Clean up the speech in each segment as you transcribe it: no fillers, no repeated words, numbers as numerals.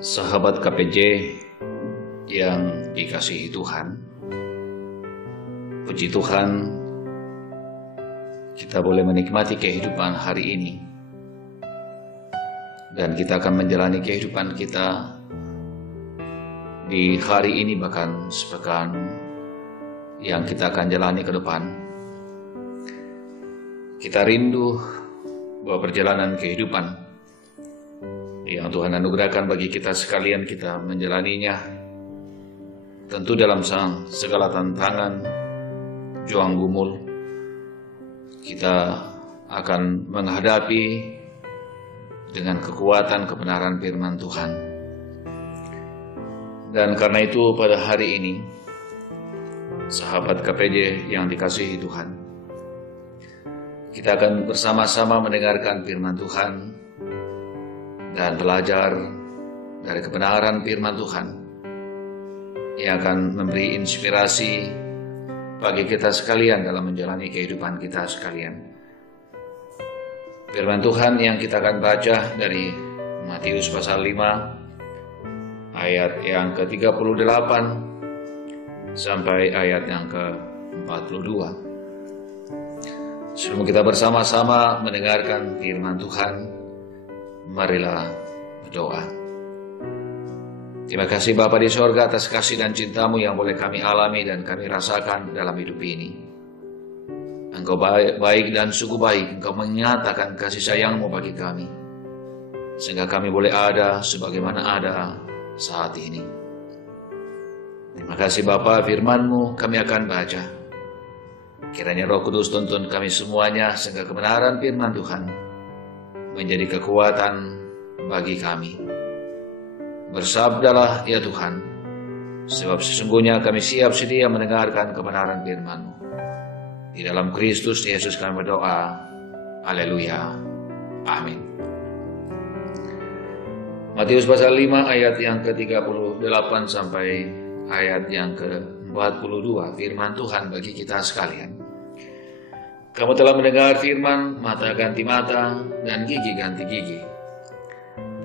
Sahabat KPJ yang dikasihi Tuhan, puji Tuhan kita boleh menikmati kehidupan hari ini, dan kita akan menjalani kehidupan kita di hari ini bahkan sepekan yang kita akan jalani ke depan. Kita rindu bahwa perjalanan kehidupan yang Tuhan anugerahkan bagi kita sekalian, kita menjalaninya tentu dalam segala tantangan, juang gumul. Kita akan menghadapi dengan kekuatan kebenaran firman Tuhan. Dan karena itu pada hari ini, sahabat KPJ yang dikasihi Tuhan, kita akan bersama-sama mendengarkan firman Tuhan dan belajar dari kebenaran firman Tuhan yang akan memberi inspirasi bagi kita sekalian dalam menjalani kehidupan kita sekalian. Firman Tuhan yang kita akan baca dari Matius pasal 5 ayat yang ke-38 sampai ayat yang ke-42. Sebelum kita bersama-sama mendengarkan firman Tuhan, marilah berdoa. Terima kasih Bapa di sorga atas kasih dan cinta-Mu yang boleh kami alami dan kami rasakan dalam hidup ini. Engkau baik dan sungguh baik. Engkau menyatakan kasih sayang-Mu bagi kami, sehingga kami boleh ada sebagaimana ada saat ini. Terima kasih Bapa, firman-Mu kami akan baca. Kiranya Roh Kudus tuntun kami semuanya, sehingga kebenaran firman Tuhan menjadi kekuatan bagi kami. Bersabdalah ya Tuhan, sebab sesungguhnya kami siap sedia mendengarkan kebenaran firman-Mu. Di dalam Kristus Yesus kami berdoa. Haleluya. Amin. Matius pasal 5 ayat yang ke-38 sampai ayat yang ke-42, firman Tuhan bagi kita sekalian. Kamu telah mendengar firman, mata ganti mata dan gigi ganti gigi.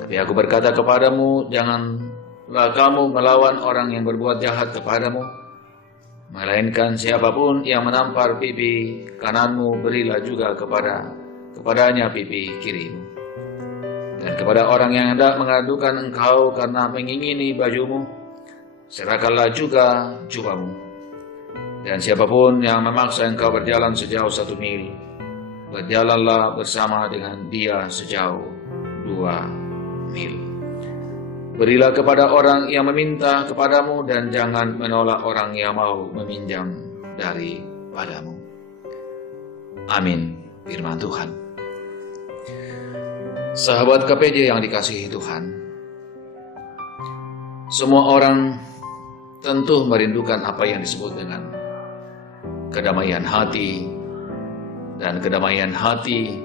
Tapi aku berkata kepadamu, janganlah kamu melawan orang yang berbuat jahat kepadamu, melainkan siapapun yang menampar pipi kananmu, berilah juga kepadanya pipi kirimu. Dan kepada orang yang hendak mengadukan engkau karena mengingini bajumu, serahkanlah juga jubahmu. Dan siapapun yang memaksa engkau berjalan sejauh 1 mil, berjalanlah bersama dengan dia sejauh 2 mil. Berilah kepada orang yang meminta kepadamu, dan jangan menolak orang yang mau meminjam daripadamu. Amin. Firman Tuhan. Sahabat KPJ yang dikasihi Tuhan, semua orang tentu merindukan apa yang disebut dengan kedamaian hati, dan kedamaian hati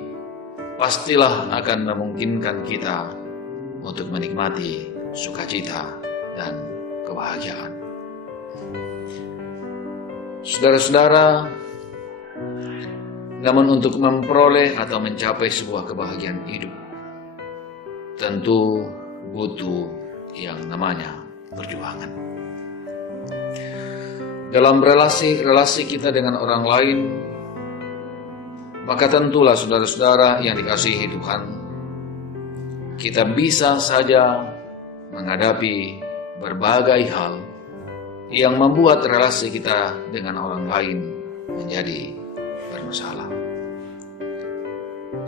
pastilah akan memungkinkan kita untuk menikmati sukacita dan kebahagiaan. Saudara-saudara, namun untuk memperoleh atau mencapai sebuah kebahagiaan hidup, tentu butuh yang namanya perjuangan. Dalam relasi kita dengan orang lain, maka tentulah saudara-saudara yang dikasihi Tuhan, kita bisa saja menghadapi berbagai hal yang membuat relasi kita dengan orang lain menjadi bermasalah.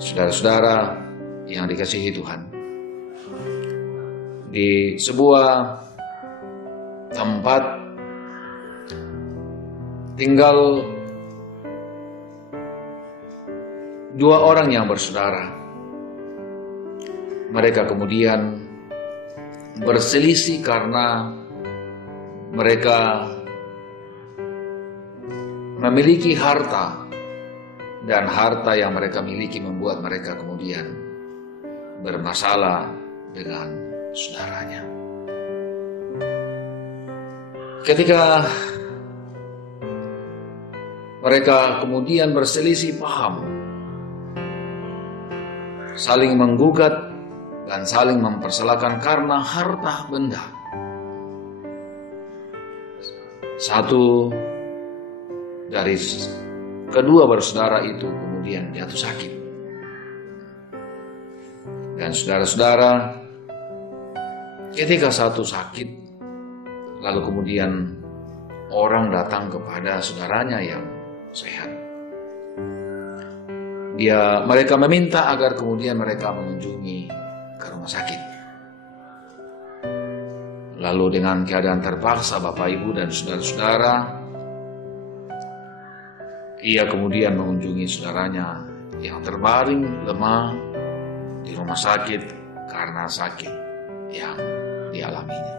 Saudara-saudara yang dikasihi Tuhan, di sebuah tempat tinggal 2 orang yang bersaudara. Mereka kemudian berselisih karena mereka memiliki harta, dan harta yang mereka miliki membuat mereka kemudian bermasalah dengan saudaranya. Ketika mereka kemudian berselisih paham, saling menggugat, dan saling mempersalahkan karena harta benda. Satu dari kedua bersaudara itu kemudian jatuh sakit. Dan saudara-saudara, ketika satu sakit, lalu kemudian orang datang kepada saudaranya yang sehat. Mereka meminta agar kemudian mereka mengunjungi ke rumah sakit. Lalu dengan keadaan terpaksa Bapak, Ibu, dan saudara-saudara, ia kemudian mengunjungi saudaranya yang terbaring lemah di rumah sakit karena sakit yang dialaminya.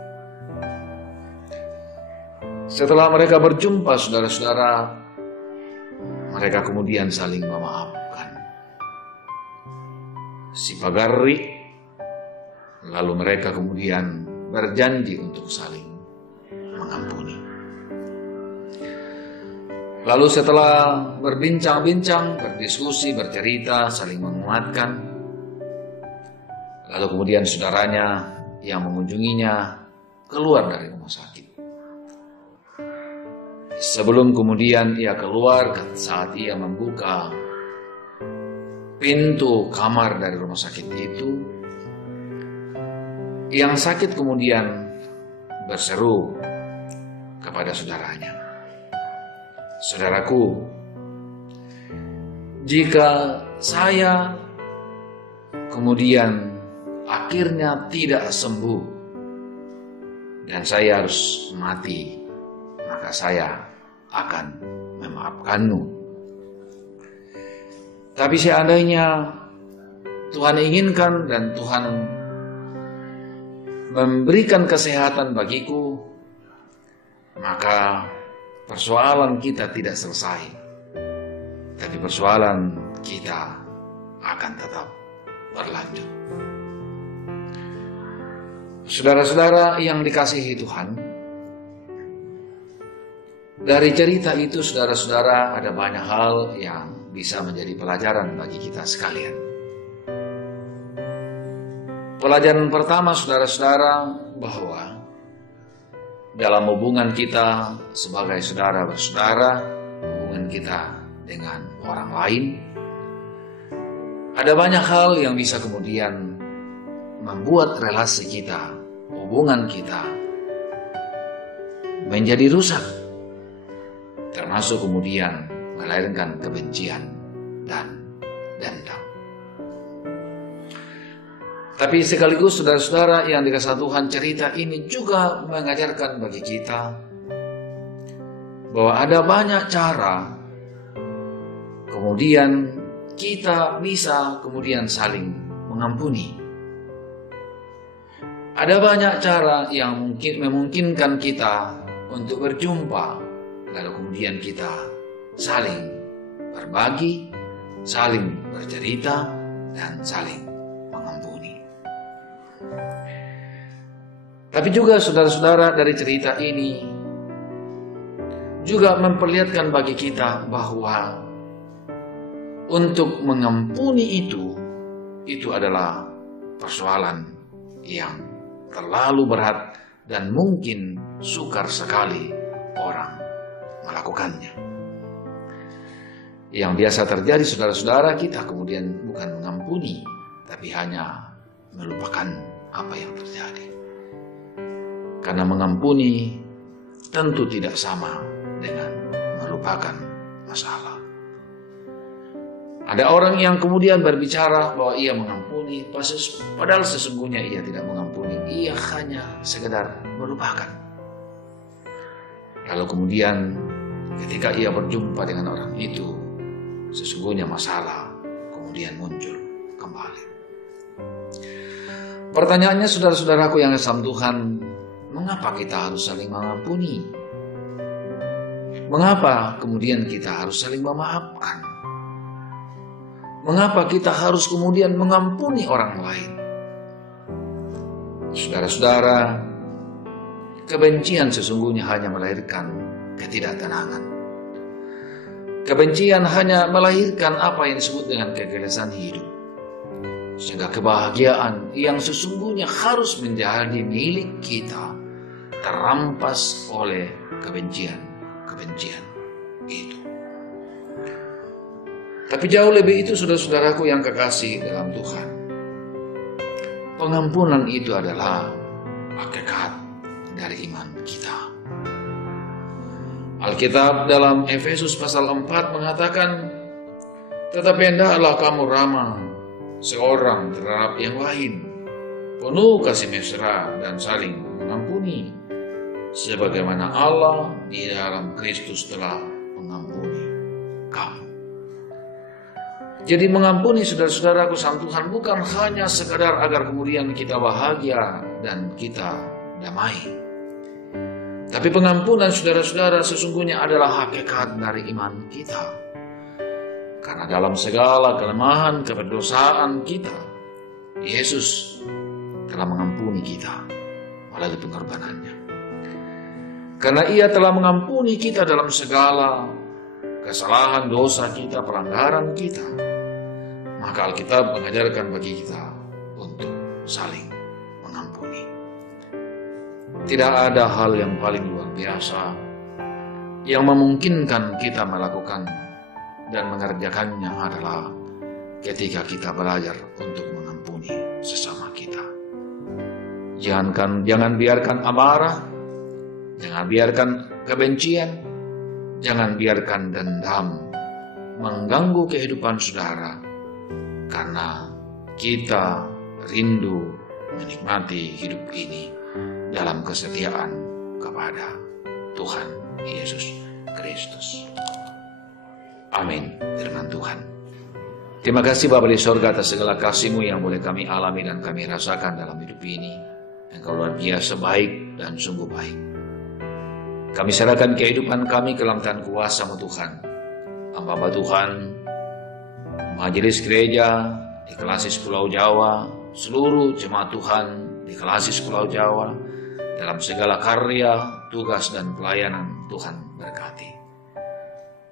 Setelah mereka berjumpa, saudara-saudara, mereka kemudian saling memaafkan. Si pagari, lalu mereka kemudian berjanji untuk saling mengampuni. Lalu setelah berbincang-bincang, berdiskusi, bercerita, saling menguatkan, lalu kemudian saudaranya yang mengunjunginya keluar dari rumah sakit. Sebelum kemudian ia keluar, saat ia membuka pintu kamar dari rumah sakit itu, yang sakit kemudian berseru kepada saudaranya, "Saudaraku, jika saya kemudian akhirnya tidak sembuh dan saya harus mati, maka saya akan memaafkanmu. Tapi seandainya Tuhan inginkan dan Tuhan memberikan kesehatan bagiku, maka persoalan kita tidak selesai, tapi persoalan kita akan tetap berlanjut." Saudara-saudara yang dikasihi Tuhan, dari cerita itu saudara-saudara ada banyak hal yang bisa menjadi pelajaran bagi kita sekalian. Pelajaran pertama, saudara-saudara, bahwa dalam hubungan kita sebagai saudara bersaudara, hubungan kita dengan orang lain, ada banyak hal yang bisa kemudian membuat relasi kita, hubungan kita menjadi rusak, termasuk kemudian melahirkan kebencian dan dendam. Tapi sekaligus saudara-saudara yang dikasihi Tuhan, cerita ini juga mengajarkan bagi kita bahwa ada banyak cara kemudian kita bisa kemudian saling mengampuni. Ada banyak cara yang memungkinkan kita untuk berjumpa, lalu kemudian kita saling berbagi, saling bercerita, dan saling mengampuni. Tapi juga saudara-saudara, dari cerita ini juga memperlihatkan bagi kita bahwa untuk mengampuni itu adalah persoalan yang terlalu berat dan mungkin sukar sekali orang melakukannya. Yang biasa terjadi saudara-saudara, kita kemudian bukan mengampuni, tapi hanya melupakan apa yang terjadi. Karena mengampuni tentu tidak sama dengan melupakan masalah. Ada orang yang kemudian berbicara bahwa ia mengampuni, padahal sesungguhnya ia tidak mengampuni. Ia hanya sekedar melupakan. Lalu kemudian ketika ia berjumpa dengan orang itu, sesungguhnya masalah kemudian muncul kembali. Pertanyaannya, saudara-saudaraku yang dikasihi Tuhan, mengapa kita harus saling mengampuni? Mengapa kemudian kita harus saling memaafkan? Mengapa kita harus kemudian mengampuni orang lain? Saudara-saudara, kebencian sesungguhnya hanya melahirkan ketidaktenangan. Kebencian hanya melahirkan apa yang disebut dengan kegelisahan hidup. Sehingga kebahagiaan yang sesungguhnya harus menjadi milik kita terampas oleh kebencian itu. Tapi jauh lebih itu, saudara-saudaraku yang kekasih dalam Tuhan, pengampunan itu adalah hakikat dari iman kita. Alkitab dalam Efesus pasal 4 mengatakan, tetapi hendaklah kamu ramah seorang terhadap yang lain, penuh kasih mesra dan saling mengampuni, sebagaimana Allah di dalam Kristus telah mengampuni kamu. Jadi mengampuni, saudara-saudaraku sang Tuhan, bukan hanya sekadar agar kemudian kita bahagia dan kita damai. Tapi pengampunan, saudara-saudara, sesungguhnya adalah hakikat dari iman kita. Karena dalam segala kelemahan, keberdosaan kita, Yesus telah mengampuni kita melalui pengorbanannya. Karena Ia telah mengampuni kita dalam segala kesalahan, dosa kita, pelanggaran kita, maka Alkitab mengajarkan bagi kita untuk saling mengampuni. Tidak ada hal yang paling luar biasa yang memungkinkan kita melakukan dan mengerjakannya adalah ketika kita belajar untuk mengampuni sesama kita. Jangan biarkan amarah, jangan biarkan kebencian, jangan biarkan dendam mengganggu kehidupan saudara, karena kita rindu menikmati hidup ini dalam kesetiaan kepada Tuhan Yesus Kristus. Amin, firman Tuhan. Terima kasih Bapa di sorga atas segala kasih-Mu yang boleh kami alami dan kami rasakan dalam hidup ini. Engkau luar biasa baik dan sungguh baik. Kami serahkan kehidupan kami ke dalam tangan kuasa-Mu Tuhan. Hamba Tuhan, majelis gereja di Kelasis Pulau Jawa, seluruh jemaat Tuhan di Kelasis Pulau Jawa, dalam segala karya, tugas dan pelayanan Tuhan berkati.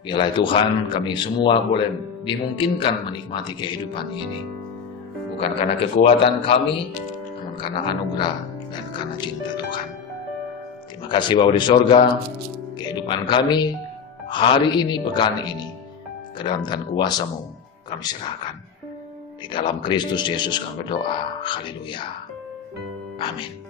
Biarlah Tuhan, kami semua boleh dimungkinkan menikmati kehidupan ini, bukan karena kekuatan kami, namun karena anugerah dan karena cinta Tuhan. Terima kasih Bapa di sorga, kehidupan kami hari ini, pekan ini, ke dalam tangan kuasa-Mu kami serahkan. Di dalam Kristus Yesus kami berdoa. Haleluya. Amin.